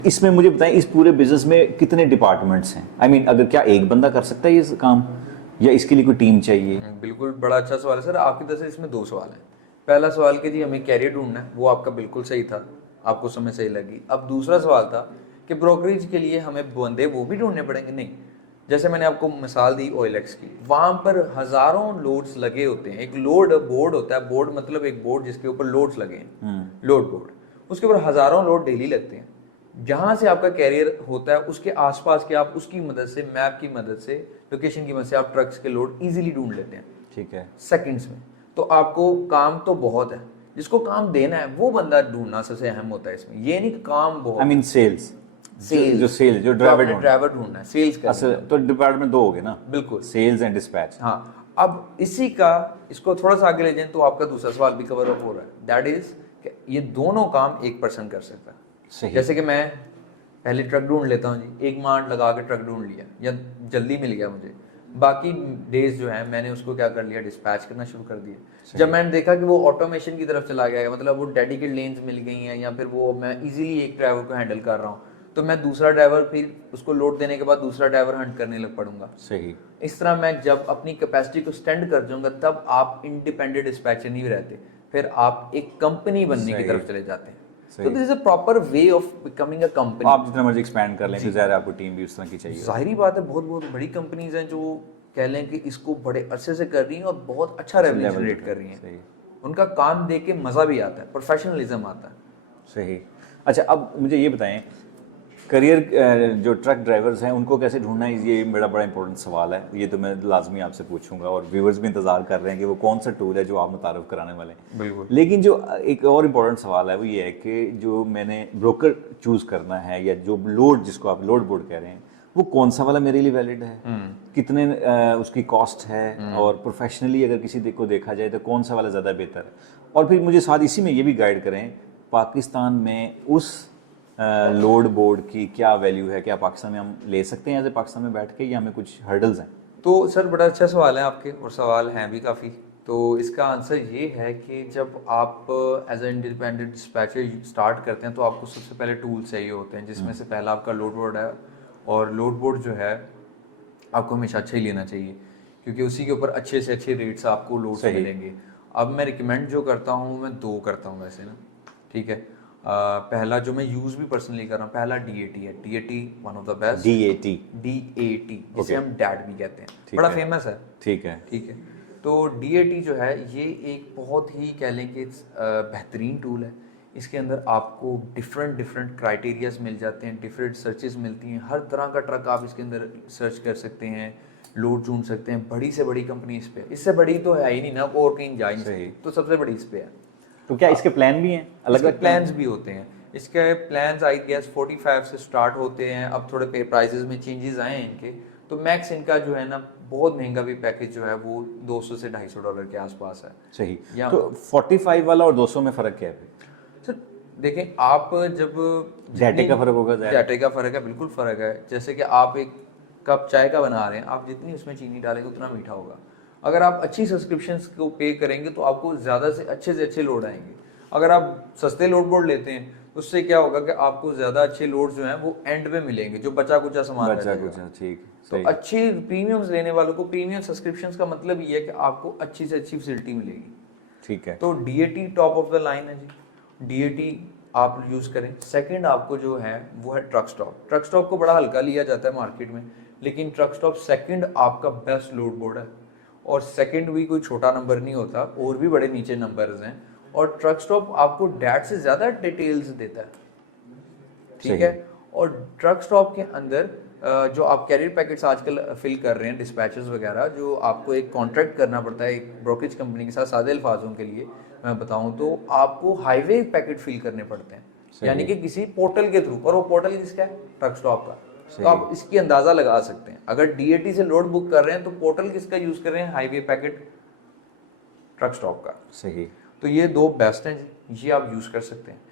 इसमें मुझे बताएं, इस पूरे बिजनेस में कितने डिपार्टमेंट्स हैं? आई मीन अगर क्या एक बंदा कर सकता है ये काम, या इसके लिए कोई टीम चाहिए? बिल्कुल, बड़ा अच्छा सवाल है सर। आपकी तरफ से इसमें दो सवाल हैं। पहला सवाल कि जी हमें कैरियर ढूंढना है, वो आपका बिल्कुल सही था, आपको समय सही लगी। अब दूसरा सवाल था कि ब्रोकरेज के लिए हमें बंदे वो भी ढूंढने पड़ेंगे। नहीं, जैसे मैंने आपको मिसाल दी OLX की, वहाँ पर हज़ारों लोड्स लगे होते हैं। एक लोड बोर्ड होता है, बोर्ड मतलब एक बोर्ड जिसके ऊपर लोड्स लगे हैं, लोड बोर्ड, उसके ऊपर हज़ारों लोड डेली लगते हैं। जहाँ से आपका कैरियर होता है उसके आसपास के आप उसकी मदद से, मैप की मदद से, लोकेशन की मदद से आप ट्रक्स के लोड इजीली ढूंढ लेते हैं, ठीक है, सेकंड्स में। तो आपको काम तो बहुत है, जिसको काम देना है वो बंदा ढूंढना सबसे अहम होता है इसमें। ये नहीं काम बहुत, आई मीन सेल्स, सेल्स जो ड्राइवर ड्राइवर ढूंढना है, सेल्स करना है। तो डिपार्टमेंट दो हो गए ना, बिल्कुल, सेल्स एंड डिस्पैच। हाँ। अब इसी का, इसको थोड़ा सा आगे ले जाएं तो आपका दूसरा सवाल भी कवर अप हो रहा है, दैट इज ये दोनों काम एक पर्सन कर सकता है। सही। जैसे कि मैं पहले ट्रक ढूंढ लेता हूँ जी, एक मार्ट लगा के ट्रक ढूंढ लिया या जल्दी मिल गया मुझे, बाकी डेज जो है मैंने उसको क्या कर लिया, डिस्पैच करना शुरू कर दिया। जब मैंने देखा कि वो ऑटोमेशन की तरफ चला गया है, मतलब वो डेडिकेटेड लेन्स मिल गई हैं, या फिर वो मैं इजीली एक ड्राइवर को हैंडल कर रहा हूँ, तो मैं दूसरा ड्राइवर, फिर उसको लोड देने के बाद दूसरा ड्राइवर हंट करने लग पड़ूंगा। सही। इस तरह मैं जब अपनी कैपेसिटी को स्टैंड कर जाऊंगा तब आप इंडिपेंडेंट डिस्पैचर नहीं रहते, फिर आप एक कंपनी बनने की तरफ चले जाते हैं। तो this is a proper way of becoming a company. आप जितना मर्जी एक्सपैंड कर लें, फिर ज़ाहिर है आपको टीम भी उस तरह की चाहिए। जाहिर बात है, बहुत बहुत बड़ी कंपनीज हैं जो कह लें कि इसको बड़े अरसे से कर रही हैं और बहुत अच्छा रेवेन्यू जनरेट कर रही हैं। उनका काम देख के मज़ा भी आता है, प्रोफेशनलिज्म आता है। सही। अच्छा, अब मुझे ये बताएं, करियर जो ट्रक ड्राइवर्स हैं उनको कैसे ढूंढना है, ये मेरा बड़ा इंपॉर्टेंट सवाल है। ये तो मैं लाजमी आपसे पूछूंगा, और व्यूवर्स भी इंतजार कर रहे हैं कि वो कौन सा टूल है जो आप मुतारफ़ कराने वाले हैं। बिल्कुल। लेकिन जो एक और इम्पॉर्टेंट सवाल है वो ये है कि जो मैंने ब्रोकर चूज़ करना है, या जो लोड, जिसको आप लोड बोर्ड कह रहे हैं, वो कौन सा वाला मेरे लिए वैलिड है, कितने उसकी कॉस्ट है, और प्रोफेशनली अगर किसी को देखा जाए तो कौन सा वाला ज़्यादा बेहतर है। और फिर मुझे साथ इसी में ये भी गाइड करें, पाकिस्तान में उस लोड बोर्ड की क्या वैल्यू है, क्या पाकिस्तान में हम ले सकते हैं एज ए पाकिस्तान में बैठ के, या हमें कुछ हर्डल्स हैं? तो सर बड़ा अच्छा सवाल है आपके, और सवाल हैं भी काफ़ी। तो इसका आंसर ये है कि जब आप as a independent dispatcher start करते हैं तो आपको सबसे पहले टूल्स चाहिए होते हैं, जिसमें से पहला आपका लोड बोर्ड है। और लोड बोर्ड जो है आपको हमेशा अच्छा ही लेना चाहिए, क्योंकि उसी के ऊपर अच्छे से अच्छे रेट्स आपको लोड मिलेंगे। अब मैं रिकमेंड जो करता हूँ, मैं दो करता हूँ वैसे ना, ठीक है। पहला जो मैं यूज़ भी पर्सनली कर रहा हूँ, पहला DAT है। DAT one of the best. DAT जिसे हम डैट भी कहते हैं, बड़ा फेमस है। ठीक है, ठीक है। तो DAT जो है ये एक बहुत ही कह लें कि बेहतरीन टूल है। इसके अंदर आपको डिफरेंट डिफरेंट क्राइटेरियाज मिल जाते हैं, डिफरेंट सर्चेस मिलती हैं, हर तरह का ट्रक आप इसके अंदर सर्च कर सकते हैं, लोड ढूंढ सकते हैं। बड़ी से बड़ी कंपनी इस पे, इससे बड़ी तो है ही नहीं ना, और कहीं जा ही नहीं सकती, तो सबसे बड़ी इस पे है। तो क्या इसके प्लान भी हैं? अलग अलग प्लान्स भी होते हैं इसके। प्लान्स आई गेस 45 से स्टार्ट होते हैं। अब थोड़े पे प्राइसेस में चेंजेस आए हैं इनके, तो मैक्स इनका जो है ना, बहुत महंगा भी पैकेज जो है वो $200 से $250 के आसपास है। सही। तो 45 वाला और 200 में फ़र्क क्या है? सर देखें, आप जब डाटे का फ़र्क होगा, डाटे का फ़र्क है, बिल्कुल फ़र्क है। जैसे कि आप एक कप चाय का बना रहे हैं, आप जितनी उसमें चीनी डालेंगे उतना मीठा होगा। अगर आप अच्छी सब्सक्रिप्शंस को पे करेंगे तो आपको ज़्यादा से अच्छे लोड आएंगे। अगर आप सस्ते लोड बोर्ड लेते हैं तो उससे क्या होगा कि आपको ज़्यादा अच्छे लोड जो हैं वो एंड में मिलेंगे, जो बचा कुचा सामान रह जाएगा। ठीक। तो अच्छे प्रीमियम्स लेने वालों को, प्रीमियम सब्सक्रिप्शंस का मतलब ये है कि आपको अच्छी से अच्छी फैसिलिटी मिलेगी। ठीक है। तो DAT top of the line है जी, DAT आप यूज़ करें। सेकंड आपको जो है वो है ट्रक स्टॉप। ट्रक स्टॉप को बड़ा हल्का लिया जाता है मार्केट में, लेकिन ट्रक स्टॉप सेकंड आपका बेस्ट लोड बोर्ड है। और सेकंड भी कोई छोटा नंबर नहीं होता, और भी बड़े नीचे नंबर्स हैं। और ट्रक स्टॉप आपको डैट से ज़्यादा डिटेल्स देता है, ठीक है। और ट्रक स्टॉप के अंदर जो आप कैरियर पैकेट्स आजकल फिल कर रहे हैं, डिस्पैचेस वगैरह, जो आपको एक कॉन्ट्रैक्ट करना पड़ता है एक ब्रोकरेज कंपनी के साथ, सादे अल्फाजों के लिए मैं बताऊं तो आपको हाईवे पैकेट फिल करने पड़ते हैं, यानी कि किसी पोर्टल के थ्रू। और वो पोर्टल किसका है? ट्रक स्टॉप का। तो आप इसकी अंदाजा लगा सकते हैं, अगर DAT से लोड बुक कर रहे हैं तो पोर्टल किसका यूज कर रहे हैं? हाईवे पैकेट ट्रक स्टॉप का। सही। तो ये दो बेस्ट हैं, ये आप यूज कर सकते हैं।